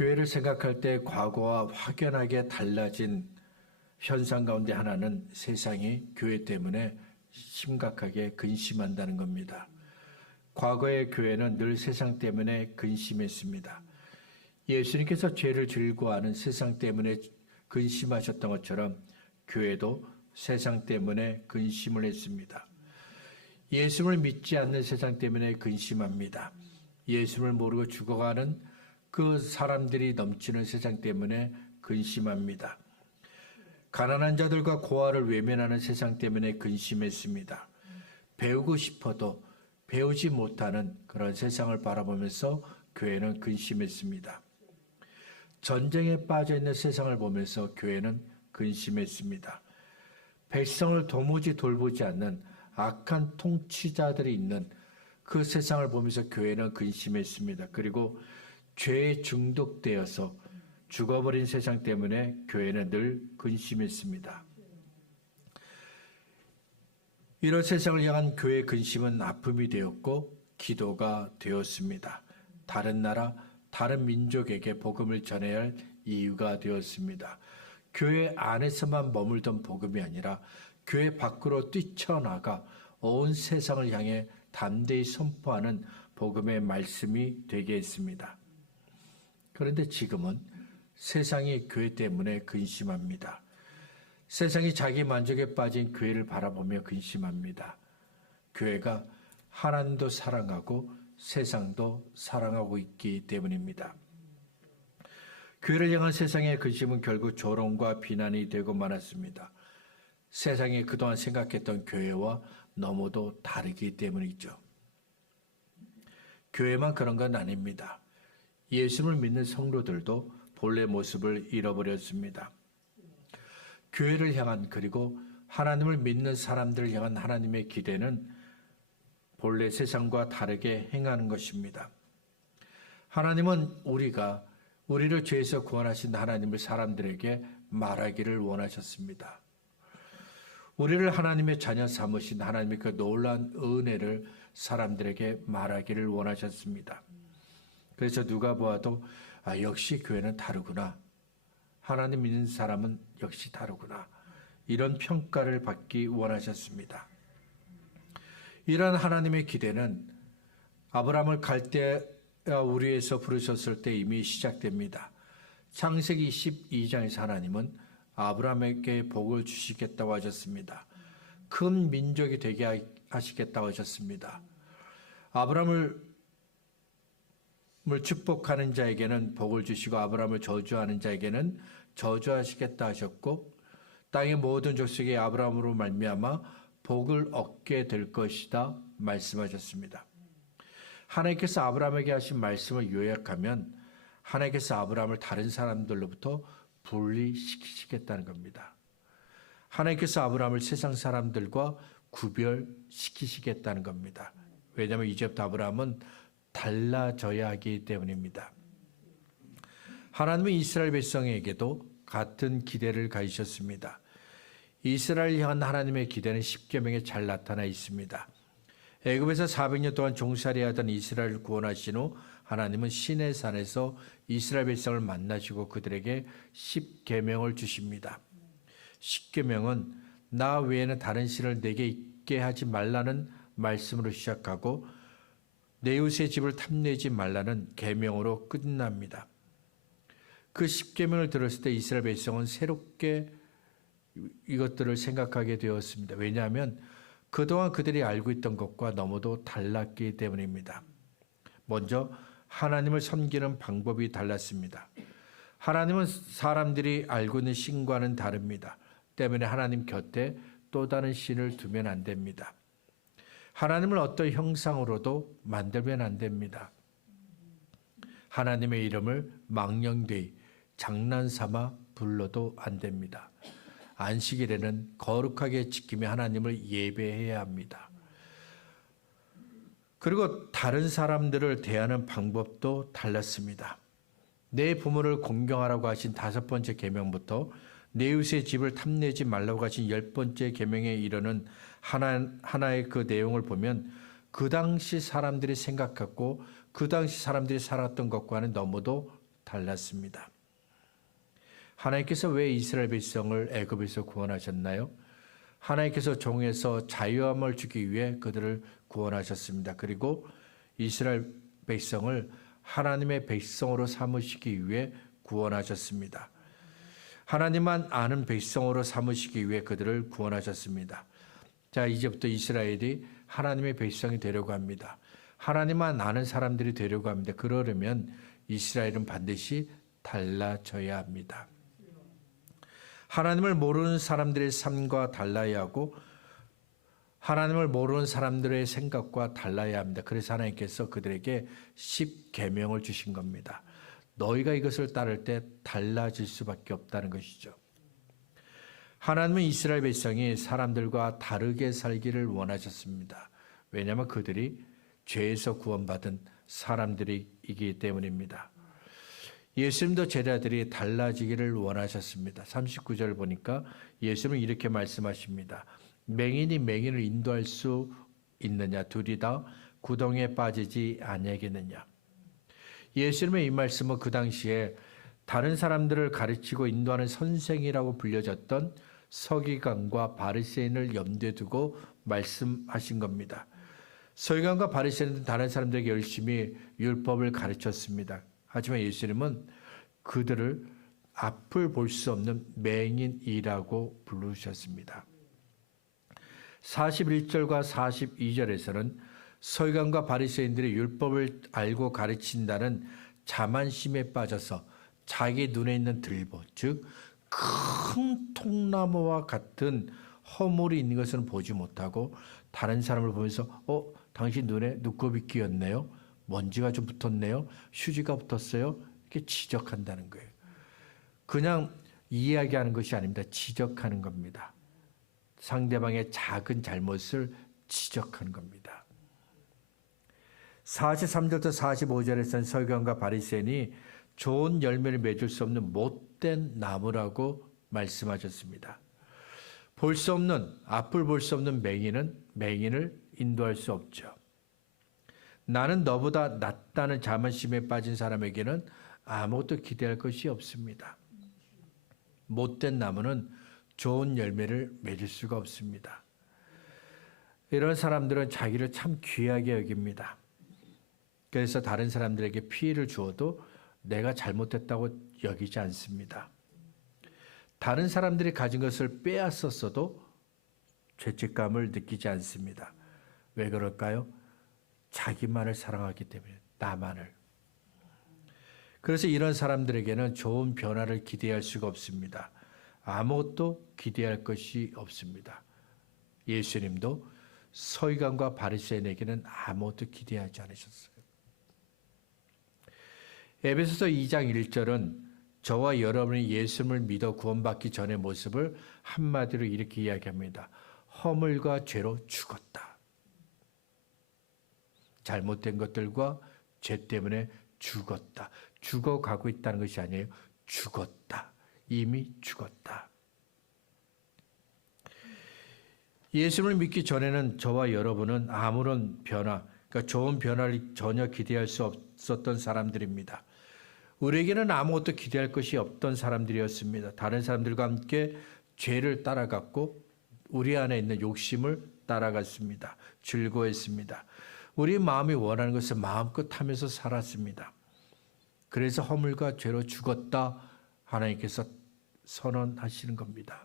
교회를 생각할 때 과거와 확연하게 달라진 현상 가운데 하나는 세상이 교회 때문에 심각하게 근심한다는 겁니다. 과거의 교회는 늘 세상 때문에 근심했습니다. 예수님께서 죄를 즐거워하는 세상 때문에 근심하셨던 것처럼 교회도 세상 때문에 근심을 했습니다. 예수를 믿지 않는 세상 때문에 근심합니다. 예수를 모르고 죽어가는 그 사람들이 넘치는 세상 때문에 근심합니다. 가난한 자들과 고아를 외면하는 세상 때문에 근심했습니다. 배우고 싶어도 배우지 못하는 그런 세상을 바라보면서 교회는 근심했습니다. 전쟁에 빠져 있는 세상을 보면서 교회는 근심했습니다. 백성을 도무지 돌보지 않는 악한 통치자들이 있는 그 세상을 보면서 교회는 근심했습니다. 그리고 죄에 중독되어서 죽어버린 세상 때문에 교회는 늘 근심했습니다. 이런 세상을 향한 교회의 근심은 아픔이 되었고 기도가 되었습니다. 다른 나라, 다른 민족에게 복음을 전해야 할 이유가 되었습니다. 교회 안에서만 머물던 복음이 아니라 교회 밖으로 뛰쳐나가 온 세상을 향해 담대히 선포하는 복음의 말씀이 되게 했습니다. 그런데 지금은 세상이 교회 때문에 근심합니다. 세상이 자기 만족에 빠진 교회를 바라보며 근심합니다. 교회가 하나님도 사랑하고 세상도 사랑하고 있기 때문입니다. 교회를 향한 세상의 근심은 결국 조롱과 비난이 되고 말았습니다. 세상이 그동안 생각했던 교회와 너무도 다르기 때문이죠. 교회만 그런 건 아닙니다. 예수를 믿는 성도들도 본래 모습을 잃어버렸습니다. 교회를 향한 그리고 하나님을 믿는 사람들을 향한 하나님의 기대는 본래 세상과 다르게 행하는 것입니다. 하나님은 우리를 죄에서 구원하신 하나님을 사람들에게 말하기를 원하셨습니다. 우리를 하나님의 자녀 삼으신 하나님의 그 놀라운 은혜를 사람들에게 말하기를 원하셨습니다. 그래서 누가 보아도 역시 교회는 다르구나. 하나님 믿는 사람은 역시 다르구나. 이런 평가를 받기 원하셨습니다. 이런 하나님의 기대는 아브라함을 갈대아 우리에서 부르셨을 때 이미 시작됩니다. 창세기 12장에서 하나님은 아브라함에게 복을 주시겠다고 하셨습니다. 큰 민족이 되게 하시겠다고 하셨습니다. 아브라함을 축복하는 자에게는 복을 주시고 아브라함을 저주하는 자에게는 저주하시겠다 하셨고 땅의 모든 족속이 아브라함으로 말미암아 복을 얻게 될 것이다 말씀하셨습니다. 하나님께서 아브라함에게 하신 말씀을 요약하면 하나님께서 아브라함을 다른 사람들로부터 분리시키시겠다는 겁니다. 하나님께서 아브라함을 세상 사람들과 구별시키시겠다는 겁니다. 왜냐하면 이제부터 아브라함은 달라져야 하기 때문입니다. 하나님은 이스라엘 백성에게도 같은 기대를 가지셨습니다. 이스라엘 향한 하나님의 기대는 십계명에 잘 나타나 있습니다. 애굽에서 400년 동안 종살이하던 이스라엘을 구원하신 후 하나님은 시내산에서 이스라엘 백성을 만나시고 그들에게 십계명을 주십니다. 십계명은 나 외에는 다른 신을 내게 있게 하지 말라는 말씀으로 시작하고 내 이웃의 집을 탐내지 말라는 계명으로 끝납니다. 그 십계명을 들었을 때 이스라엘 백성은 새롭게 이것들을 생각하게 되었습니다. 왜냐하면 그동안 그들이 알고 있던 것과 너무도 달랐기 때문입니다. 먼저 하나님을 섬기는 방법이 달랐습니다. 하나님은 사람들이 알고 있는 신과는 다릅니다. 때문에 하나님 곁에 또 다른 신을 두면 안 됩니다. 하나님을 어떤 형상으로도 만들면 안 됩니다. 하나님의 이름을 망령되이 장난삼아 불러도 안 됩니다. 안식일에는 거룩하게 지키며 하나님을 예배해야 합니다. 그리고 다른 사람들을 대하는 방법도 달랐습니다. 내 부모를 공경하라고 하신 5번째 계명부터 내 이웃의 집을 탐내지 말라고 하신 10번째 계명에 이르는 하나의 그 내용을 보면 그 당시 사람들이 생각했고 그 당시 사람들이 살았던 것과는 너무도 달랐습니다. 하나님께서 왜 이스라엘 백성을 애굽에서 구원하셨나요? 하나님께서 종에서 자유함을 주기 위해 그들을 구원하셨습니다. 그리고 이스라엘 백성을 하나님의 백성으로 삼으시기 위해 구원하셨습니다. 하나님만 아는 백성으로 삼으시기 위해 그들을 구원하셨습니다. 자, 이제부터 이스라엘이 하나님의 백성이 되려고 합니다. 하나님만 아는 사람들이 되려고 합니다. 그러려면 이스라엘은 반드시 달라져야 합니다. 하나님을 모르는 사람들의 삶과 달라야 하고 하나님을 모르는 사람들의 생각과 달라야 합니다. 그래서 하나님께서 그들에게 10계명을 주신 겁니다. 너희가 이것을 따를 때 달라질 수밖에 없다는 것이죠. 하나님은 이스라엘 백성이 사람들과 다르게 살기를 원하셨습니다. 왜냐하면 그들이 죄에서 구원받은 사람들이기 때문입니다. 예수님도 제자들이 달라지기를 원하셨습니다. 39절 보니까 예수님은 이렇게 말씀하십니다. 맹인이 맹인을 인도할 수 있느냐? 둘이 다 구덩이에 빠지지 아니하겠느냐? 예수님의 이 말씀은 그 당시에 다른 사람들을 가르치고 인도하는 선생이라고 불려졌던 서기관과 바리새인을 염두에 두고 말씀하신 겁니다. 서기관과 바리새인은 다른 사람들에게 열심히 율법을 가르쳤습니다. 하지만 예수님은 그들을 앞을 볼 수 없는 맹인이라고 부르셨습니다. 41절과 42절에서는 서기관과 바리새인들이 율법을 알고 가르친다는 자만심에 빠져서 자기 눈에 있는 들보, 즉 큰 통나무와 같은 허물이 있는 것은 보지 못하고 다른 사람을 보면서 당신 눈에 눈곱이 끼었네요. 먼지가 좀 붙었네요. 휴지가 붙었어요. 이렇게 지적한다는 거예요. 그냥 이야기하는 것이 아닙니다. 지적하는 겁니다. 상대방의 작은 잘못을 지적하는 겁니다. 43절부터 45절에서는 서기관과 바리새인이 좋은 열매를 맺을 수 없는 못된 나무라고 말씀하셨습니다. 볼 수 없는, 앞을 볼 수 없는 맹인은 맹인을 인도할 수 없죠. 나는 너보다 낫다는 자만심에 빠진 사람에게는 아무것도 기대할 것이 없습니다. 못된 나무는 좋은 열매를 맺을 수가 없습니다. 이런 사람들은 자기를 참 귀하게 여깁니다. 그래서 다른 사람들에게 피해를 주어도 내가 잘못했다고 여기지 않습니다. 다른 사람들이 가진 것을 빼앗았어도 죄책감을 느끼지 않습니다. 왜 그럴까요? 자기만을 사랑하기 때문에, 나만을. 그래서 이런 사람들에게는 좋은 변화를 기대할 수가 없습니다. 아무것도 기대할 것이 없습니다. 예수님도 서기관과 바리새인에게는 아무것도 기대하지 않으셨어요. 에베소서 2장 1절은 저와 여러분이 예수님을 믿어 구원받기 전의 모습을 한마디로 이렇게 이야기합니다. 허물과 죄로 죽었다. 잘못된 것들과 죄 때문에 죽었다. 죽어가고 있다는 것이 아니에요. 죽었다. 이미 죽었다. 예수님을 믿기 전에는 저와 여러분은 아무런 변화, 그러니까 좋은 변화를 전혀 기대할 수 없었던 사람들입니다. 우리에게는 아무것도 기대할 것이 없던 사람들이었습니다. 다른 사람들과 함께 죄를 따라갔고 우리 안에 있는 욕심을 따라갔습니다. 즐거워했습니다. 우리 마음이 원하는 것을 마음껏 하면서 살았습니다. 그래서 허물과 죄로 죽었다 하나님께서 선언하시는 겁니다.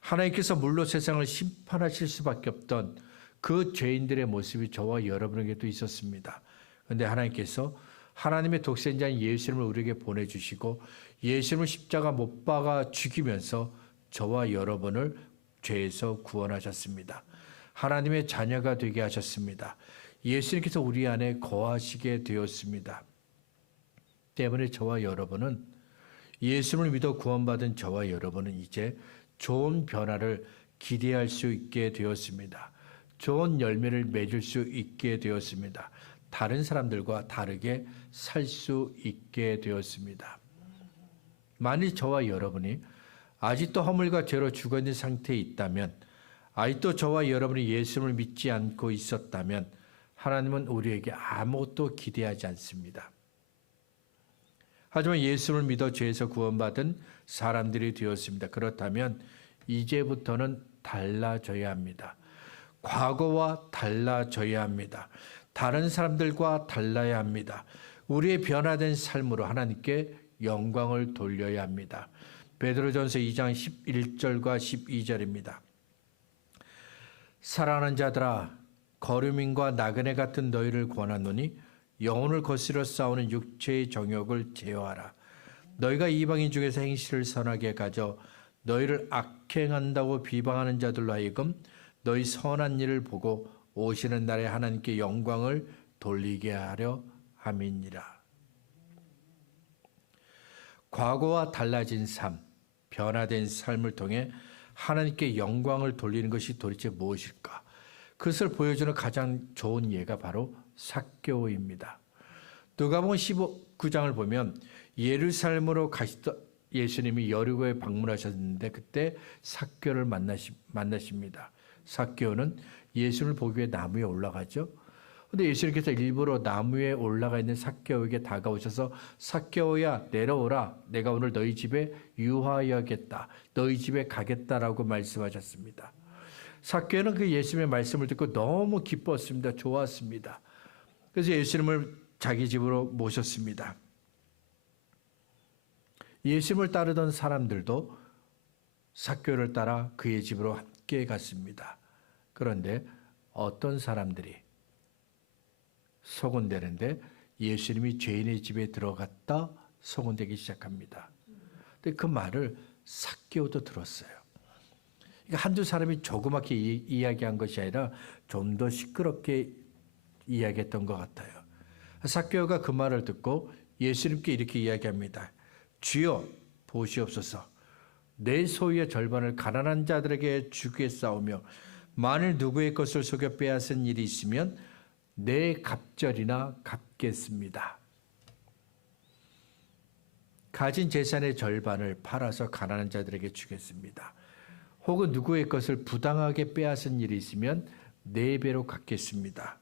하나님께서 물로 세상을 심판하실 수밖에 없던 그 죄인들의 모습이 저와 여러분에게도 있었습니다. 그런데 하나님께서 하나님의 독생자인 예수님을 우리에게 보내주시고 예수님을 십자가 못 박아 죽이면서 저와 여러분을 죄에서 구원하셨습니다. 하나님의 자녀가 되게 하셨습니다. 예수님께서 우리 안에 거하시게 되었습니다. 때문에 저와 여러분은 예수님을 믿어 구원받은 저와 여러분은 이제 좋은 변화를 기대할 수 있게 되었습니다. 좋은 열매를 맺을 수 있게 되었습니다. 다른 사람들과 다르게 살 수 있게 되었습니다. 만일 저와 여러분이 아직도 허물과 죄로 죽어있는 상태에 있다면, 아직도 저와 여러분이 예수님을 믿지 않고 있었다면 하나님은 우리에게 아무것도 기대하지 않습니다. 하지만 예수를 믿어 죄에서 구원받은 사람들이 되었습니다. 그렇다면 이제부터는 달라져야 합니다. 과거와 달라져야 합니다. 다른 사람들과 달라야 합니다. 우리의 변화된 삶으로 하나님께 영광을 돌려야 합니다. 베드로전서 2장 11절과 12절입니다. 사랑하는 자들아, 거류민과 나그네 같은 너희를 권하노니 영혼을 거스려 싸우는 육체의 정욕을 제어하라. 너희가 이방인 중에서 행실을 선하게 가져 너희를 악행한다고 비방하는 자들로 하여금 너희 선한 일을 보고 오시는 날에 하나님께 영광을 돌리게 하려 함이니라. 과거와 달라진 삶, 변화된 삶을 통해 하나님께 영광을 돌리는 것이 도대체 무엇일까? 그것을 보여주는 가장 좋은 예가 바로 삭개오입니다. 누가복음 19장을 보면 예루살렘으로 가시던 예수님이 여리고에 방문하셨는데 그때 삭개오를 만나십니다. 삭개오는 예수를 보기 위해 나무에 올라가죠. 그런데 예수님께서 일부러 나무에 올라가 있는 삭개오에게 다가오셔서 삭개오야 내려오라, 내가 오늘 너희 집에 유하여겠다, 너희 집에 가겠다라고 말씀하셨습니다. 삭개오는 그 예수님의 말씀을 듣고 너무 기뻤습니다. 좋았습니다. 그래서 예수님을 자기 집으로 모셨습니다. 예수님을 따르던 사람들도 삭개오를 따라 그의 집으로 함께 갔습니다. 그런데 어떤 사람들이 소곤대는데 예수님이 죄인의 집에 들어갔다 소곤대기 시작합니다. 근데 그 말을 삭개오도 들었어요. 그러니까 한두 사람이 조그맣게 이야기한 것이 아니라 좀 더 시끄럽게 이야기했던 것 같아요. 삭개오가 그 말을 듣고 예수님께 이렇게 이야기합니다. 주여 보시옵소서, 내 소유의 절반을 가난한 자들에게 주겠사오며 만일 누구의 것을 속여 빼앗은 일이 있으면 내 갑절이나 갚겠습니다. 가진 재산의 절반을 팔아서 가난한 자들에게 주겠습니다. 혹은 누구의 것을 부당하게 빼앗은 일이 있으면 4배로 갚겠습니다.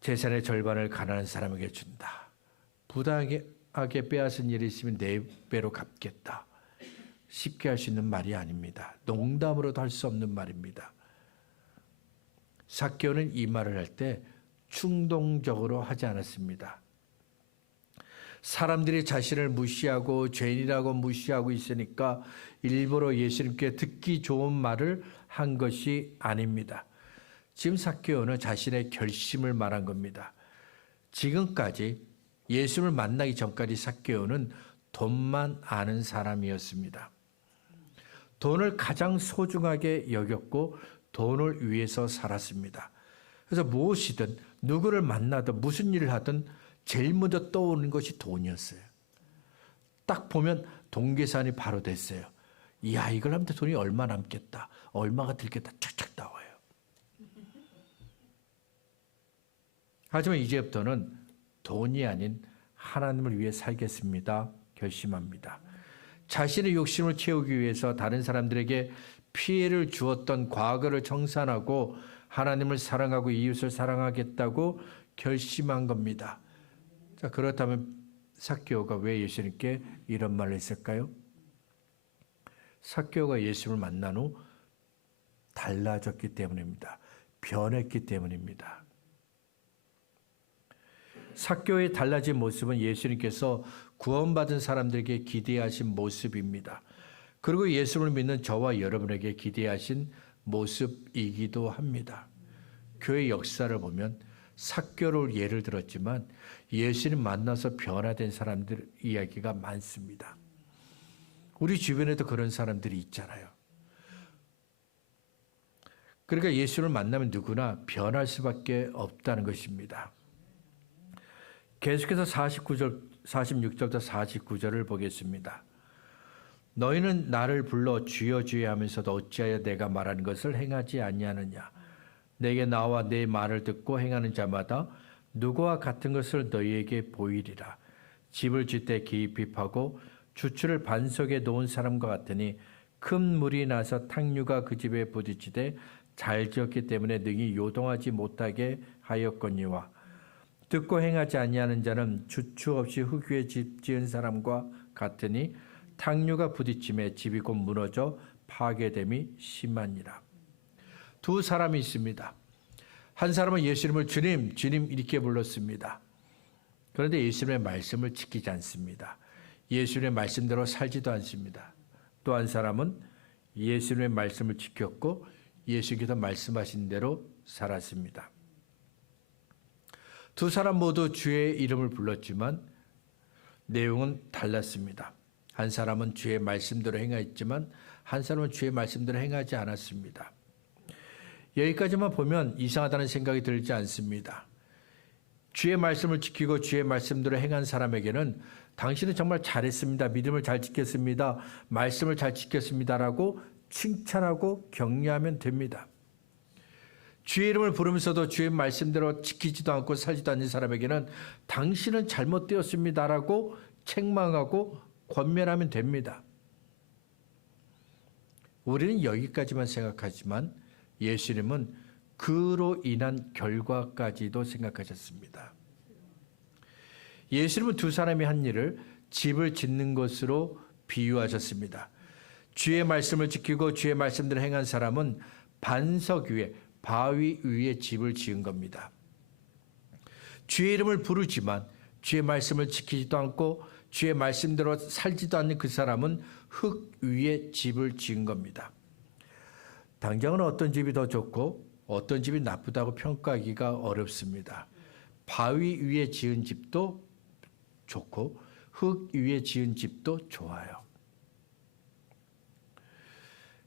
재산의 절반을 가난한 사람에게 준다. 부당하게 빼앗은 일이 있으면 4배로 갚겠다. 쉽게 할 수 있는 말이 아닙니다. 농담으로도 할 수 없는 말입니다. 삭개오는 이 말을 할 때 충동적으로 하지 않았습니다. 사람들이 자신을 무시하고 죄인이라고 무시하고 있으니까 일부러 예수님께 듣기 좋은 말을 한 것이 아닙니다. 지금 삭개오는 자신의 결심을 말한 겁니다. 지금까지 예수를 만나기 전까지 삭개오는 돈만 아는 사람이었습니다. 돈을 가장 소중하게 여겼고 돈을 위해서 살았습니다. 그래서 무엇이든 누구를 만나든 무슨 일을 하든 제일 먼저 떠오르는 것이 돈이었어요. 딱 보면 돈 계산이 바로 됐어요. 이야, 이걸 하면 돈이 얼마 남겠다, 얼마가 들겠다 착착 나와요. 하지만 이제부터는 돈이 아닌 하나님을 위해 살겠습니다 결심합니다. 자신의 욕심을 채우기 위해서 다른 사람들에게 피해를 주었던 과거를 청산하고 하나님을 사랑하고 이웃을 사랑하겠다고 결심한 겁니다. 자, 그렇다면 삭개오가 왜 예수님께 이런 말을 했을까요? 삭개오가 예수님을 만난 후 달라졌기 때문입니다. 변했기 때문입니다. 삭개오의 달라진 모습은 예수님께서 구원받은 사람들에게 기대하신 모습입니다. 그리고 예수를 믿는 저와 여러분에게 기대하신 모습이기도 합니다. 교회 역사를 보면 삭개오를 예를 들었지만 예수님 만나서 변화된 사람들 이야기가 많습니다. 우리 주변에도 그런 사람들이 있잖아요. 그러니까 예수를 만나면 누구나 변할 수밖에 없다는 것입니다. 계속해서 46절부터 49절을 보겠습니다. 너희는 나를 불러 주여 주여 하면서도 어찌하여 내가 말하는 것을 행하지 아니하느냐. 내게 나와 내 말을 듣고 행하는 자마다 누구와 같은 것을 너희에게 보이리라. 집을 짓되 깊이 파고 주추를 반석에 놓은 사람과 같으니 큰 물이 나서 탕류가 그 집에 부딪히되 잘 지었기 때문에 능히 요동하지 못하게 하였거니와 듣고 행하지 아니하는 자는 주추 없이 흙 위에 집 지은 사람과 같으니 탕류가 부딪힘에 집이 곧 무너져 파괴됨이 심하니라. 두 사람이 있습니다. 한 사람은 예수님을 주님, 주님 이렇게 불렀습니다. 그런데 예수님의 말씀을 지키지 않습니다. 예수님의 말씀대로 살지도 않습니다. 또 한 사람은 예수님의 말씀을 지켰고 예수께서 말씀하신 대로 살았습니다. 두 사람 모두 주의 이름을 불렀지만 내용은 달랐습니다. 한 사람은 주의 말씀대로 행하였지만 한 사람은 주의 말씀대로 행하지 않았습니다. 여기까지만 보면 이상하다는 생각이 들지 않습니다. 주의 말씀을 지키고 주의 말씀대로 행한 사람에게는 당신은 정말 잘했습니다. 믿음을 잘 지켰습니다. 말씀을 잘 지켰습니다라고 칭찬하고 격려하면 됩니다. 주의 이름을 부르면서도 주의 말씀대로 지키지도 않고 살지도 않는 사람에게는 당신은 잘못되었습니다라고 책망하고 권면하면 됩니다. 우리는 여기까지만 생각하지만 예수님은 그로 인한 결과까지도 생각하셨습니다. 예수님은 두 사람이 한 일을 집을 짓는 것으로 비유하셨습니다. 주의 말씀을 지키고 주의 말씀대로 행한 사람은 반석 위에 바위 위에 집을 지은 겁니다. 주의 이름을 부르지만 주의 말씀을 지키지도 않고 주의 말씀대로 살지도 않는 그 사람은 흙 위에 집을 지은 겁니다. 당장은 어떤 집이 더 좋고 어떤 집이 나쁘다고 평가하기가 어렵습니다. 바위 위에 지은 집도 좋고 흙 위에 지은 집도 좋아요.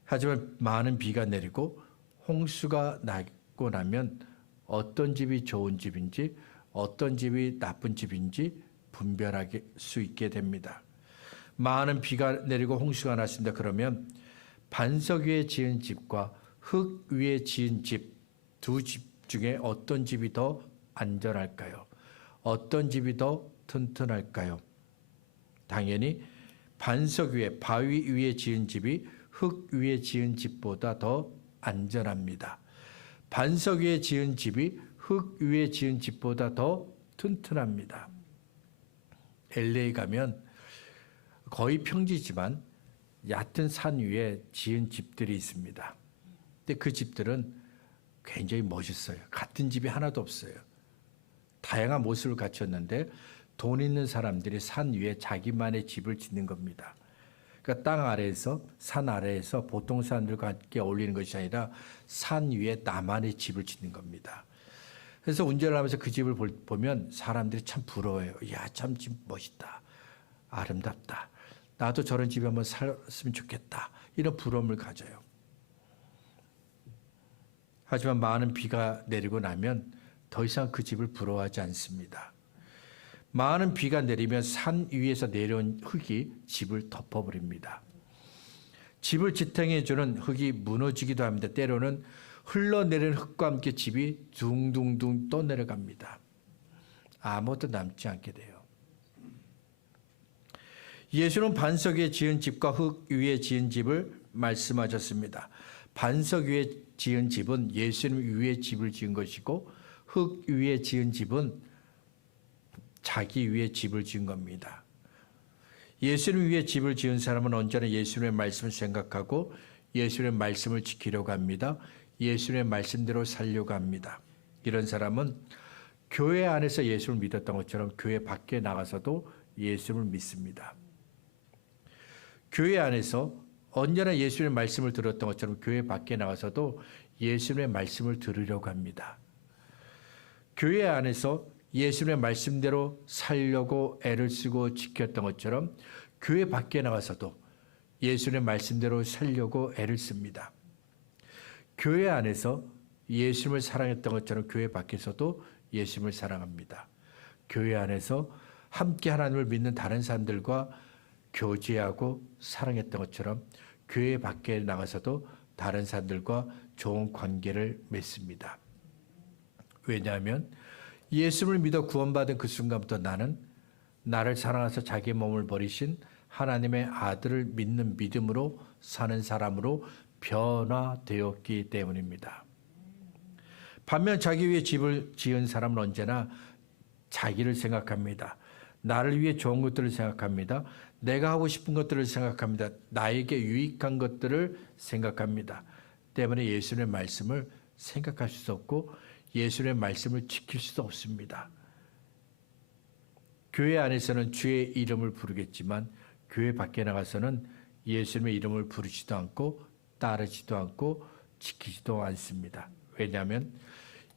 하지만 많은 비가 내리고 홍수가 나고 나면 어떤 집이 좋은 집인지 어떤 집이 나쁜 집인지 분별할 수 있게 됩니다. 많은 비가 내리고 홍수가 났습니다. 그러면 반석 위에 지은 집과 흙 위에 지은 집, 두 집 중에 어떤 집이 더 안전할까요? 어떤 집이 더 튼튼할까요? 당연히 반석 위에, 바위 위에 지은 집이 흙 위에 지은 집보다 더 안전합니다. 반석 위에 지은 집이 흙 위에 지은 집보다 더 튼튼합니다. LA 가면 거의 평지지만 얕은 산 위에 지은 집들이 있습니다. 근데 그 집들은 굉장히 멋있어요. 같은 집이 하나도 없어요. 다양한 모습을 갖췄는데 돈 있는 사람들이 산 위에 자기만의 집을 짓는 겁니다. 그러니까 땅 아래에서, 산 아래에서 보통 사람들과 함께 어울리는 것이 아니라 산 위에 나만의 집을 짓는 겁니다. 그래서 운전을 하면서 그 집을 보면 사람들이 참 부러워요. 이야, 참 집 멋있다. 아름답다. 나도 저런 집에 한번 살았으면 좋겠다. 이런 부러움을 가져요. 하지만 많은 비가 내리고 나면 더 이상 그 집을 부러워하지 않습니다. 많은 비가 내리면 산 위에서 내려온 흙이 집을 덮어버립니다. 집을 지탱해주는 흙이 무너지기도 합니다. 때로는 흘러내리는 흙과 함께 집이 둥둥둥 떠내려갑니다. 아무것도 남지 않게 돼요. 예수는 반석 위에 지은 집과 흙 위에 지은 집을 말씀하셨습니다. 반석 위에 지은 집은 예수님 위에 집을 지은 것이고 흙 위에 지은 집은 자기 위에 집을 지은 겁니다. 예수님 위에 집을 지은 사람은 언제나 예수님의 말씀을 생각하고 예수님의 말씀을 지키려고 합니다. 예수님의 말씀대로 살려고 합니다. 이런 사람은 교회 안에서 예수를 믿었던 것처럼 교회 밖에 나가서도 예수를 믿습니다. 교회 안에서 언제나 예수님의 말씀을 들었던 것처럼 교회 밖에 나가서도 예수님의 말씀을 들으려고 합니다. 교회 안에서 예수님의 말씀대로 살려고 애를 쓰고 지켰던 것처럼 교회 밖에 나가서도 예수님의 말씀대로 살려고 애를 씁니다. 교회 안에서 예수님을 사랑했던 것처럼 교회 밖에서도 예수님을 사랑합니다. 교회 안에서 함께 하나님을 믿는 다른 사람들과 교제하고 사랑했던 것처럼 교회 밖에 나가서도 다른 사람들과 좋은 관계를 맺습니다. 왜냐하면 예수를 믿어 구원받은 그 순간부터 나는 나를 사랑하셔서 자기 몸을 버리신 하나님의 아들을 믿는 믿음으로 사는 사람으로 변화되었기 때문입니다. 반면 자기 위에 집을 지은 사람은 언제나 자기를 생각합니다. 나를 위해 좋은 것들을 생각합니다. 내가 하고 싶은 것들을 생각합니다. 나에게 유익한 것들을 생각합니다. 때문에 예수님의 말씀을 생각할 수 없고 예수님의 말씀을 지킬 수도 없습니다. 교회 안에서는 주의 이름을 부르겠지만 교회 밖에 나가서는 예수님의 이름을 부르지도 않고 따르지도 않고 지키지도 않습니다. 왜냐하면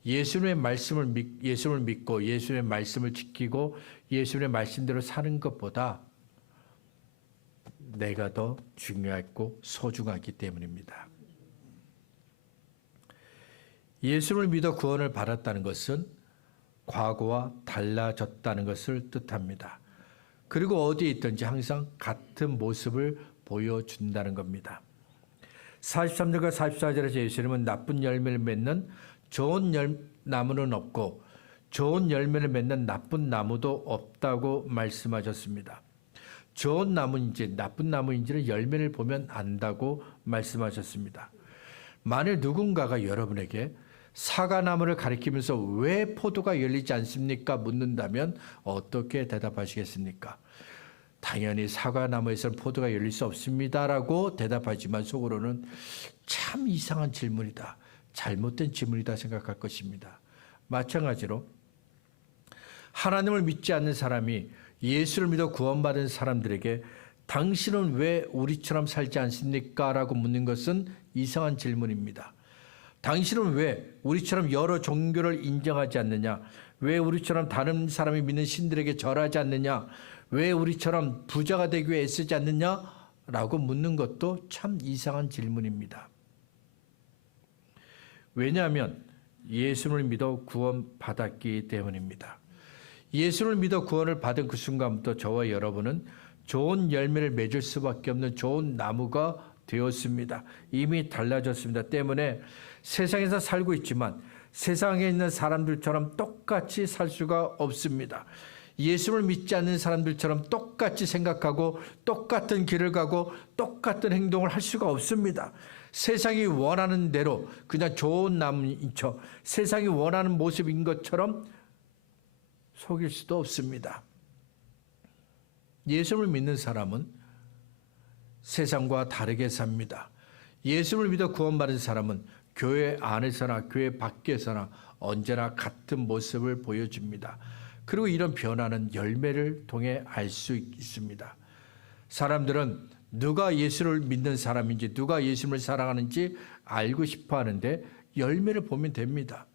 예수님의 말씀을 믿고 예수님의 말씀을 지키고 예수님의 말씀대로 사는 것보다 내가 더 중요하고 소중하기 때문입니다. 예수를 믿어 구원을 받았다는 것은 과거와 달라졌다는 것을 뜻합니다. 그리고 어디에 있든지 항상 같은 모습을 보여준다는 겁니다. 43절과 44절에서 예수님은 나쁜 열매를 맺는 좋은 나무는 없고 좋은 열매를 맺는 나쁜 나무도 없다고 말씀하셨습니다. 좋은 나무인지 나쁜 나무인지를 열매를 보면 안다고 말씀하셨습니다. 만일 누군가가 여러분에게 사과나무를 가리키면서 왜 포도가 열리지 않습니까? 묻는다면 어떻게 대답하시겠습니까? 당연히 사과나무에서는 포도가 열릴 수 없습니다라고 대답하지만 속으로는 참 이상한 질문이다. 잘못된 질문이다 생각할 것입니다. 마찬가지로 하나님을 믿지 않는 사람이 예수를 믿어 구원받은 사람들에게 당신은 왜 우리처럼 살지 않습니까? 라고 묻는 것은 이상한 질문입니다. 당신은 왜 우리처럼 여러 종교를 인정하지 않느냐? 왜 우리처럼 다른 사람이 믿는 신들에게 절하지 않느냐? 왜 우리처럼 부자가 되기 위해 애쓰지 않느냐? 라고 묻는 것도 참 이상한 질문입니다. 왜냐하면 예수를 믿어 구원받았기 때문입니다. 예수를 믿어 구원을 받은 그 순간부터 저와 여러분은 좋은 열매를 맺을 수밖에 없는 좋은 나무가 되었습니다. 이미 달라졌습니다. 때문에 세상에서 살고 있지만 세상에 있는 사람들처럼 똑같이 살 수가 없습니다. 예수를 믿지 않는 사람들처럼 똑같이 생각하고 똑같은 길을 가고 똑같은 행동을 할 수가 없습니다. 세상이 원하는 대로 그냥 좋은 나무인 척 세상이 원하는 모습인 것처럼 속일 수도 없습니다. 예수를 믿는 사람은 세상과 다르게 삽니다. 예수를 믿어 구원받은 사람은 교회 안에서나 교회 밖에서나 언제나 같은 모습을 보여줍니다. 그리고 이런 변화는 열매를 통해 알 수 있습니다. 사람들은 누가 예수를 믿는 사람인지 누가 예수를 사랑하는지 알고 싶어 하는데 열매를 보면 됩니다.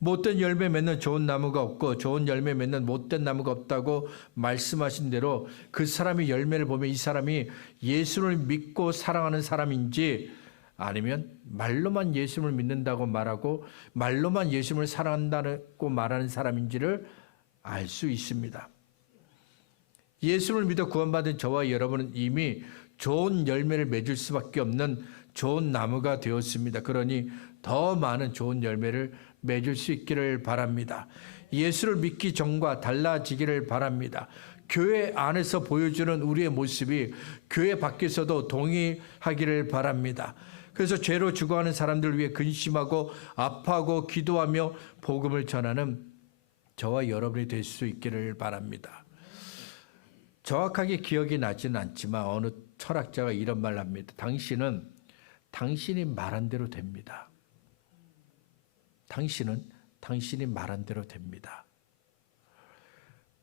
못된 열매 맺는 좋은 나무가 없고 좋은 열매 맺는 못된 나무가 없다고 말씀하신 대로 그 사람의 열매를 보면 이 사람이 예수를 믿고 사랑하는 사람인지 아니면 말로만 예수를 믿는다고 말하고 말로만 예수를 사랑한다고 말하는 사람인지를 알 수 있습니다. 예수를 믿어 구원받은 저와 여러분은 이미 좋은 열매를 맺을 수밖에 없는 좋은 나무가 되었습니다. 그러니 더 많은 좋은 열매를 맺을 수 있기를 바랍니다. 예수를 믿기 전과 달라지기를 바랍니다. 교회 안에서 보여주는 우리의 모습이 교회 밖에서도 동의하기를 바랍니다. 그래서 죄로 죽어가는 사람들을 위해 근심하고 아파하고 기도하며 복음을 전하는 저와 여러분이 될 수 있기를 바랍니다. 정확하게 기억이 나지는 않지만 어느 철학자가 이런 말을 합니다. 당신이 말한 대로 됩니다. 당신이 말한 대로 됩니다.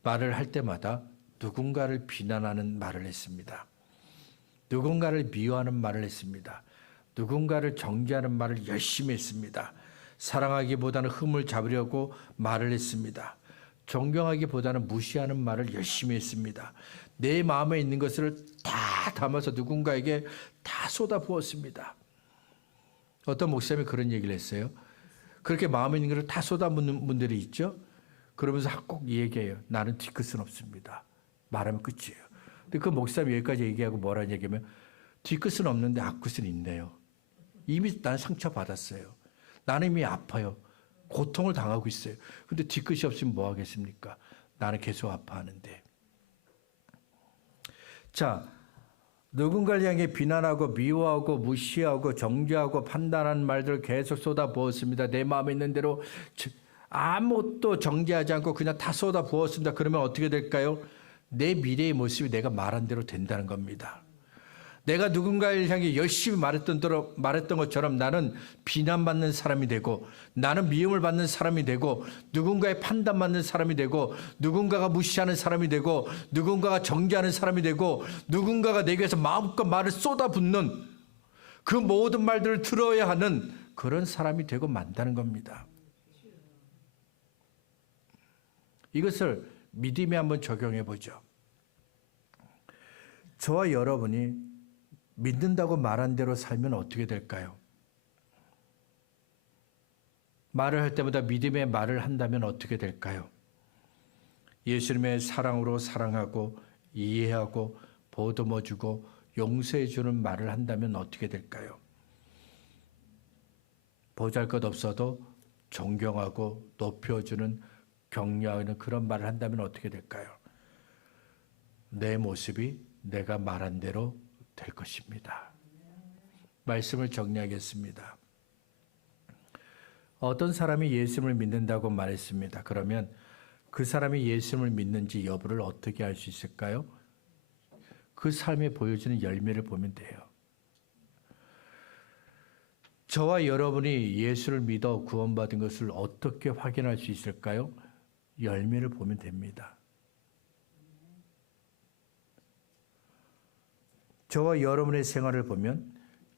말을 할 때마다 누군가를 비난하는 말을 했습니다. 누군가를 미워하는 말을 했습니다. 누군가를 정죄하는 말을 열심히 했습니다. 사랑하기보다는 흠을 잡으려고 말을 했습니다. 존경하기보다는 무시하는 말을 열심히 했습니다. 내 마음에 있는 것을 다 담아서 누군가에게 다 쏟아부었습니다. 어떤 목사님이 그런 얘기를 했어요. 그렇게 마음에 있는 것을 다 쏟아붓는 분들이 있죠. 그러면서 꼭 얘기해요. 나는 뒤끝은 없습니다. 말하면 끝이에요. 근데 그 목사님이 여기까지 얘기하고 뭐라는 얘기하면 뒤끝은 없는데 앞끝은 있네요. 이미 난 상처받았어요. 나는 이미 아파요. 고통을 당하고 있어요. 근데 뒤끝이 없으면 뭐 하겠습니까? 나는 계속 아파하는데. 자, 누군가를 향해 비난하고 미워하고 무시하고 정죄하고 판단하는 말들을 계속 쏟아부었습니다. 내 마음에 있는 대로 아무것도 정제하지 않고 그냥 다 쏟아 부었습니다. 그러면 어떻게 될까요? 내 미래의 모습이 내가 말한 대로 된다는 겁니다. 내가 누군가를 향해 열심히 말했던 것처럼 나는 비난받는 사람이 되고, 나는 미움을 받는 사람이 되고, 누군가의 판단받는 사람이 되고, 누군가가 무시하는 사람이 되고, 누군가가 정죄하는 사람이 되고, 누군가가 내게서 마음껏 말을 쏟아붓는 그 모든 말들을 들어야 하는 그런 사람이 되고 만다는 겁니다. 이것을 믿음에 한번 적용해 보죠. 저와 여러분이 믿는다고 말한 대로 살면 어떻게 될까요? 말을 할 때마다 믿음의 말을 한다면 어떻게 될까요? 예수님의 사랑으로 사랑하고 이해하고 보듬어주고 용서해주는 말을 한다면 어떻게 될까요? 보잘것없어도 존경하고 높여주는 격려하는 그런 말을 한다면 어떻게 될까요? 내 모습이 내가 말한 대로 될 것입니다. 말씀을 정리하겠습니다. 어떤 사람이 예수님을 믿는다고 말했습니다. 그러면 그 사람이 예수님을 믿는지 여부를 어떻게 알 수 있을까요? 그 삶에 보여주는 열매를 보면 돼요. 저와 여러분이 예수를 믿어 구원받은 것을 어떻게 확인할 수 있을까요? 열매를 보면 됩니다. 저와 여러분의 생활을 보면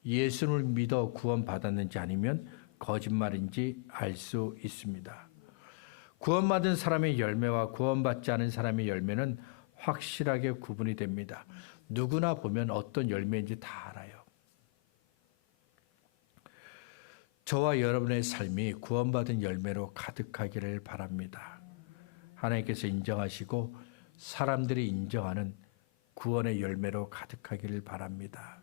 예수를 믿어 구원받았는지 아니면 거짓말인지 알 수 있습니다. 구원받은 사람의 열매와 구원받지 않은 사람의 열매는 확실하게 구분이 됩니다. 누구나 보면 어떤 열매인지 다 알아요. 저와 여러분의 삶이 구원받은 열매로 가득하기를 바랍니다. 하나님께서 인정하시고 사람들이 인정하는 구원의 열매로 가득하기를 바랍니다.